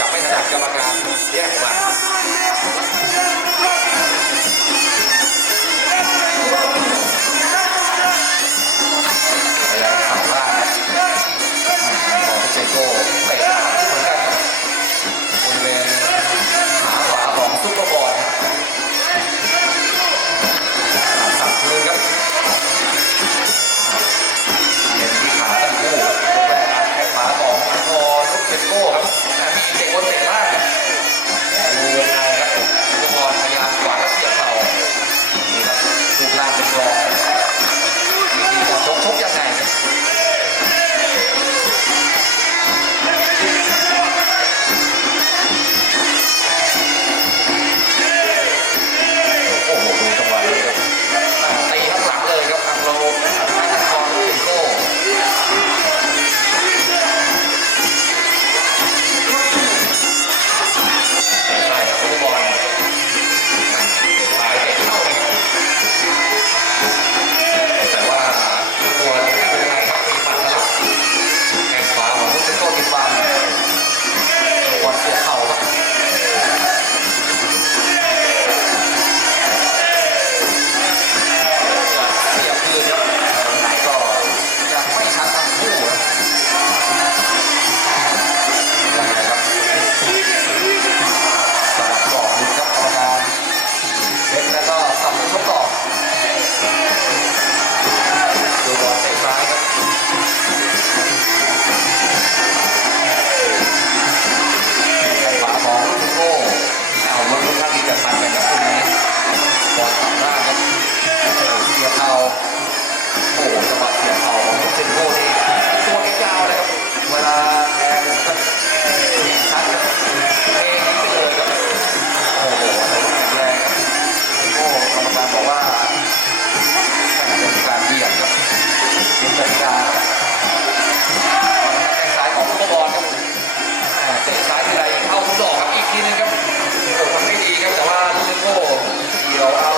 小妹在这 ทีนึงครับตกมันไม่ดีครับแต่ว่าลูกโก้เกี่ยวเอา